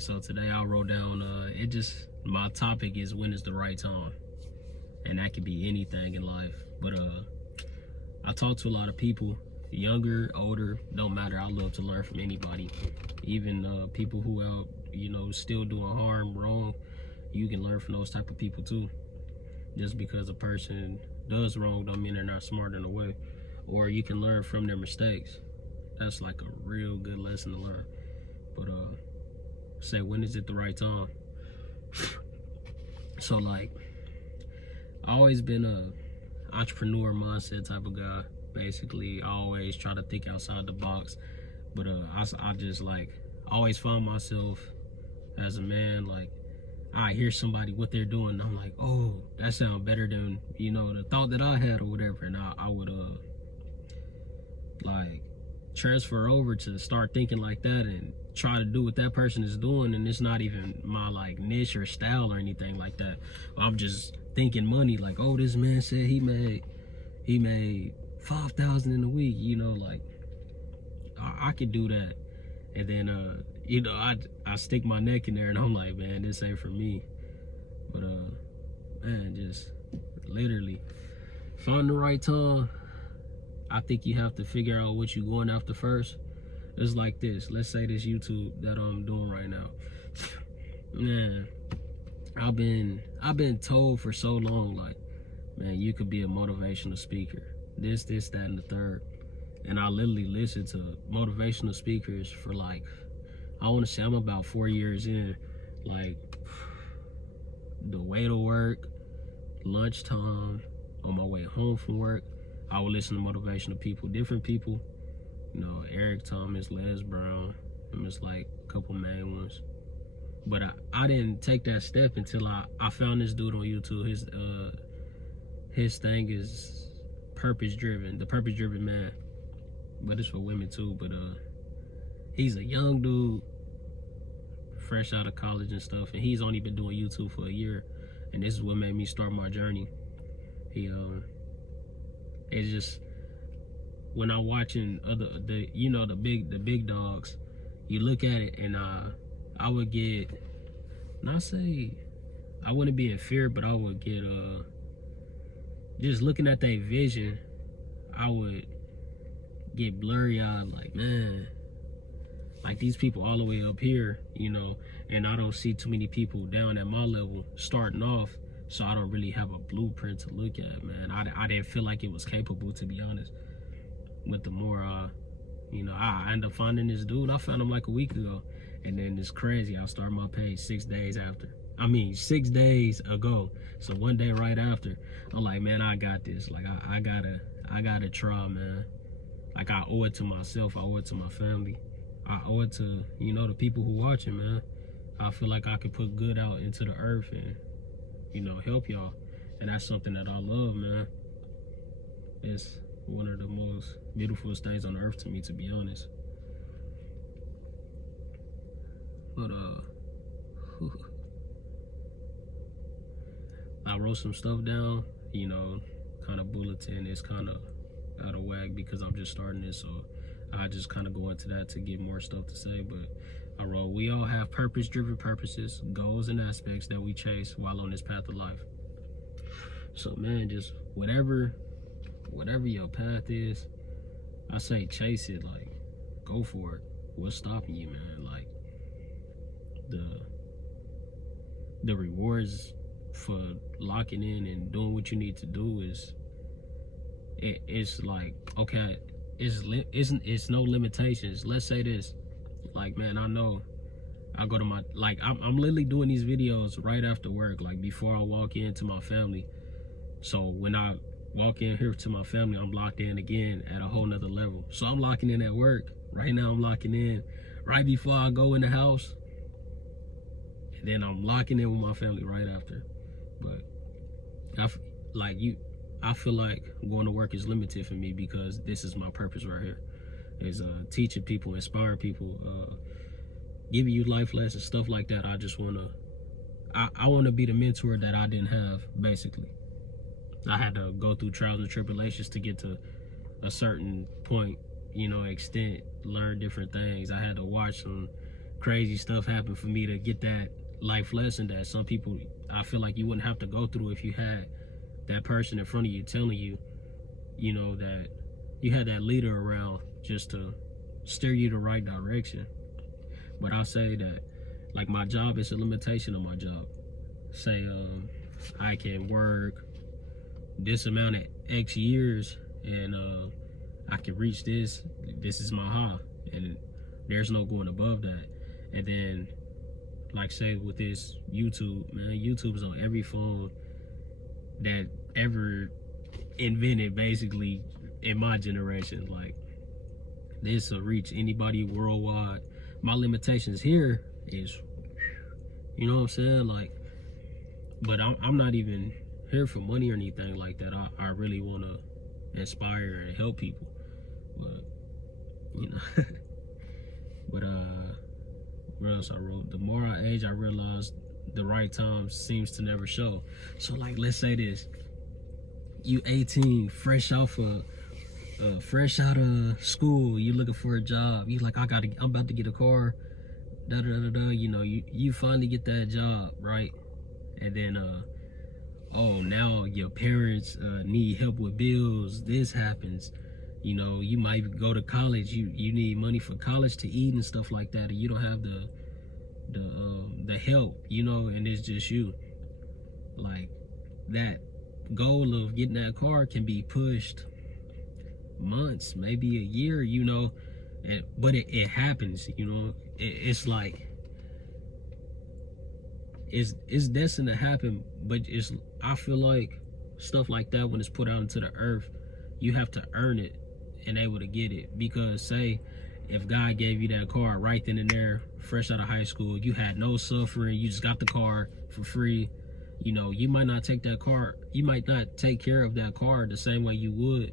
man. So today I wrote down, my topic is when is the right time? And that could be anything in life. But I talk to a lot of people, younger, older, don't matter. I love to learn from anybody. Even people who out, still doing harm, wrong. You can learn from those type of people too. Just because a person does wrong don't mean they're not smart in a way. Or you can learn from their mistakes. That's like a real good lesson to learn. But say, when is it the right time? So like, I always been a entrepreneur mindset type of guy. Basically, I always try to think outside the box. But I just like, I always find myself as a man, like, I hear somebody what they're doing, and I'm like, oh, that sounds better than the thought that I had or whatever, and I would like transfer over to start thinking like that and try to do what that person is doing. And it's not even my like niche or style or anything like that. I'm just thinking money, like, oh, this man said he made 5,000 in a week, like I could do that. And then I stick my neck in there and I'm like, man, this ain't for me. But man, just literally find the right time. I think you have to figure out what you're going after first. It's like this. Let's say this YouTube that I'm doing right now. Man, I've been told for so long, like, man, you could be a motivational speaker. This, that, and the third. And I literally listen to motivational speakers for like, I want to say I'm about 4 years in. Like, the way to work, lunchtime, on my way home from work, I would listen to motivational people, different people. Eric Thomas, Les Brown, and it's like a couple main ones. But I didn't take that step until I found this dude on YouTube. His thing is purpose driven, the purpose driven man. But it's for women too. But he's a young dude, fresh out of college and stuff, and he's only been doing YouTube for a year. And this is what made me start my journey. It's just, when I'm watching the big dogs, you look at it and I would get, not say I wouldn't be in fear, but I would get just looking at their vision, I would get blurry eyed, like, man, like these people all the way up here, and I don't see too many people down at my level starting off. So I don't really have a blueprint to look at, man. I didn't feel like it was capable, to be honest. But the more, I ended up finding this dude. I found him like a week ago. And then it's crazy. I started my page 6 days after. 6 days ago. So one day right after, I'm like, man, I got this. Like, I gotta try, man. Like, I owe it to myself. I owe it to my family. I owe it to, the people who watching, man. I feel like I could put good out into the earth and, help y'all. And that's something that I love, man. It's one of the most beautiful things on earth to me, to be honest. But I wrote some stuff down, kind of bulletin. It's kind of out of whack because I'm just starting this, so I just kind of go into that to get more stuff to say. But I wrote, we all have purpose-driven purposes, goals, and aspects that we chase while on this path of life. So, man, just whatever your path is, I say chase it. Like, go for it. What's stopping you, man? Like, the rewards for locking in and doing what you need to do it's like, okay, it's no limitations. Let's say this, like, man, I know I go to my, like, I'm literally doing these videos right after work, like before I walk into my family. So when I walk in here to my family, I'm locked in again at a whole nother level. So I'm locking in at work. Right now I'm locking in right before I go in the house. And then I'm locking in with my family right after. But I feel like going to work is limited for me because this is my purpose right here. Is teaching people, inspiring people, giving you life lessons, stuff like that. I just I want to be the mentor that I didn't have, basically. I had to go through trials and tribulations to get to a certain point, extent, learn different things. I had to watch some crazy stuff happen for me to get that life lesson that some people, I feel like you wouldn't have to go through if you had that person in front of you telling you, you know, that you had that leader around just to steer you the right direction. But I'll say that, like, my job is a limitation of my job. Say I can work this amount of X years, and I can reach this is my high, and there's no going above that. And then, like, say with this YouTube, man, YouTube's on every phone that ever invented, basically, in my generation. Like, this will reach anybody worldwide. My limitations here is, you know what I'm saying, like, but I'm not even here for money or anything like that. I really want to inspire and help people, but, you know. But what else I wrote? The more I age, I realize the right time seems to never show. So, like, let's say this: you 18, fresh out of school, you looking for a job. You like, I'm about to get a car. Da da da da. You know, you finally get that job, right? And then oh, now your parents need help with bills. This happens. You know, you might go to college. You need money for college to eat and stuff like that, and you don't have the help. You know, and it's just you. Like, that goal of getting that car can be pushed months, maybe a year. You know, but it happens. You know, it's like it's destined to happen. But I feel like stuff like that, when it's put out into the earth, you have to earn it and able to get it. Because say if God gave you that car right then and there, fresh out of high school, you had no suffering, you just got the car for free, you know, you might not take care of that car the same way you would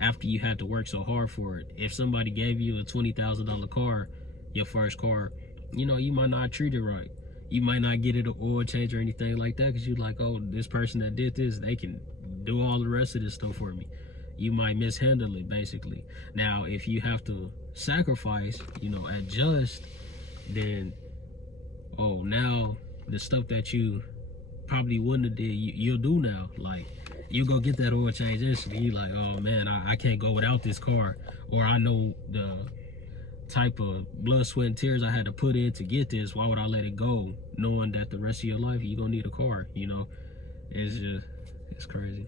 after you had to work so hard for it. If somebody gave you a $20,000 car, your first car, you know, you might not treat it right. You might not get it an oil change or anything like that, because you're like, oh, this person that did this, they can do all the rest of this stuff for me. You might mishandle it, basically. Now, if you have to sacrifice, you know, adjust, then, oh, now the stuff that you probably wouldn't have did, you'll do now. Like, you go get that oil change instantly. You like, oh man, I can't go without this car. Or I know the type of blood, sweat, and tears I had to put in to get this. Why would I let it go, knowing that the rest of your life you're gonna need a car? You know, it's crazy.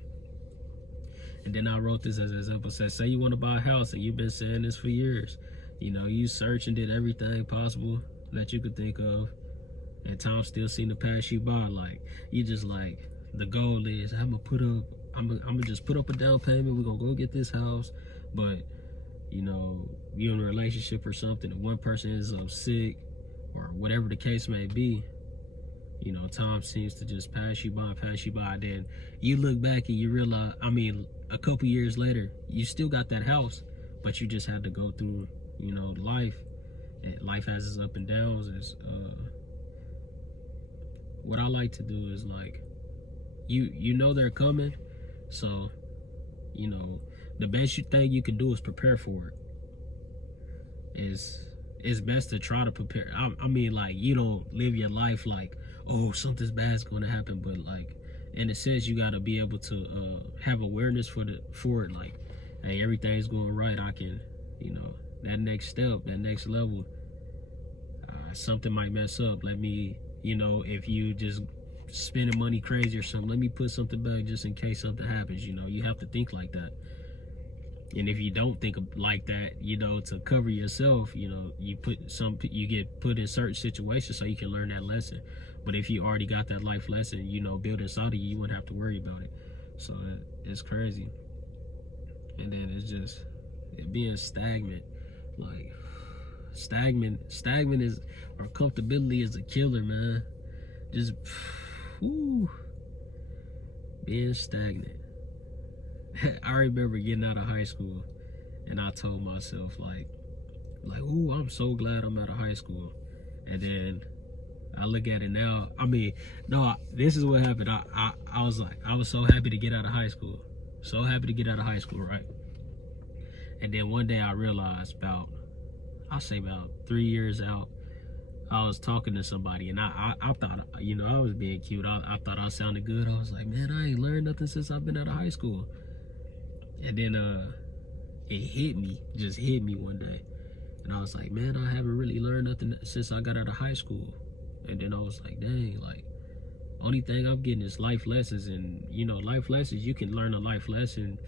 And then I wrote this as an example. Says, say you want to buy a house, and you've been saying this for years. You know, you searched and did everything possible that you could think of, and time still seemed to pass you by. Like, you just like, the goal is, I'm gonna just put up a down payment. We're gonna go get this house. But, you know, you're in a relationship or something, and one person ends up sick, or whatever the case may be, you know, time seems to just pass you by. Then you look back and you realize, I mean, a couple years later, you still got that house, but you just had to go through, you know, life. And life has its up and downs. What I like to do is, like, you know they're coming, so, you know, the best thing you can do is prepare for it. It's best to try to prepare. I mean, like, you don't live your life like, oh, something's bad's going to happen, but, like, in a sense, you got to be able to have awareness for it. Like, hey, everything's going right. I can, you know, that next step, that next level, something might mess up. Let me, you know, if you just spending money crazy or something, let me put something back just in case something happens. You know, you have to think like that. And if you don't think like that, you know, to cover yourself, you know, you get put in certain situations so you can learn that lesson. But if you already got that life lesson, you know, built inside of you, you wouldn't have to worry about it. So it's crazy. And then it's just being stagnant. Like, stagnant is, or comfortability is a killer, man. Just being stagnant. I remember getting out of high school, and I told myself, like, ooh, I'm so glad I'm out of high school. And then I look at it now. I mean, no, this is what happened. I was like, I was so happy to get out of high school. So happy to get out of high school, right? And then one day I realized, I'll say about 3 years out, I was talking to somebody, and I thought, you know, I was being cute. I thought I sounded good. I was like, man, I ain't learned nothing since I've been out of high school. And then it just hit me one day. And I was like, man, I haven't really learned nothing since I got out of high school. And then I was like, dang, like, only thing I'm getting is life lessons. And, you know, life lessons, you can learn a life lesson.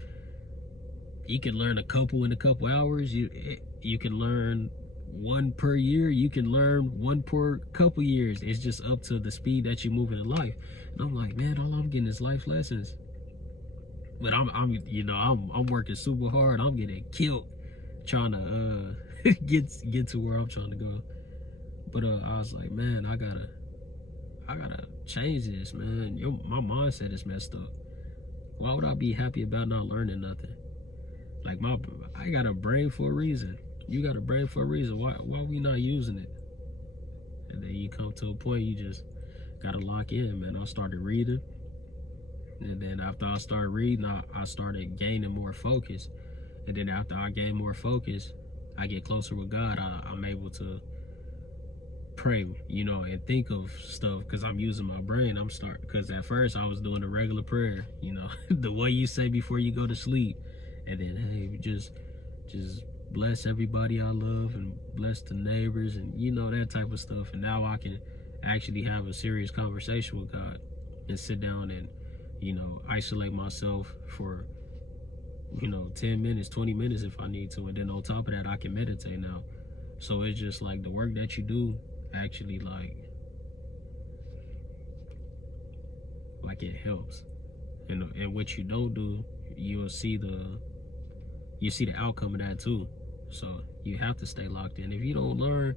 You can learn a couple in a couple hours. You can learn one per year. You can learn one per couple years. It's just up to the speed that you move in life. And I'm like, man, all I'm getting is life lessons. But I'm working super hard. I'm getting killed trying to get to where I'm trying to go. But I was like, man, I gotta change this, man. My mindset is messed up. Why would I be happy about not learning nothing? Like I got a brain for a reason. You got a brain for a reason. Why we not using it? And then you come to a point you just gotta lock in, man. I started reading. And then after I started reading, I started gaining more focus. And then after I gain more focus, I get closer with God. I'm able to pray, you know, and think of stuff because I'm using my brain. Because at first I was doing a regular prayer, you know, the way you say before you go to sleep. And then, hey, just bless everybody I love and bless the neighbors and, you know, that type of stuff. And now I can actually have a serious conversation with God and sit down and, you know, isolate myself for, you know, 10 minutes, 20 minutes if I need to. And then on top of that, I can meditate now. So it's just like the work that you do actually like it helps. And what you don't do, you see the outcome of that too. So you have to stay locked in. If you don't learn,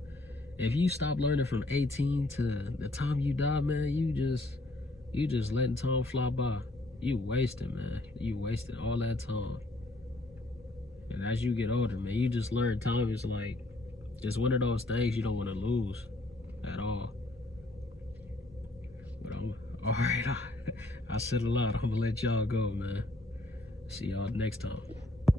if you stop learning from 18 to the time you die, man, you just letting time fly by. You wasted, man. You wasted all that time. And as you get older, man, you just learn time is like just one of those things you don't want to lose at all. But all right. I said a lot. I'm gonna let y'all go, man. See y'all next time.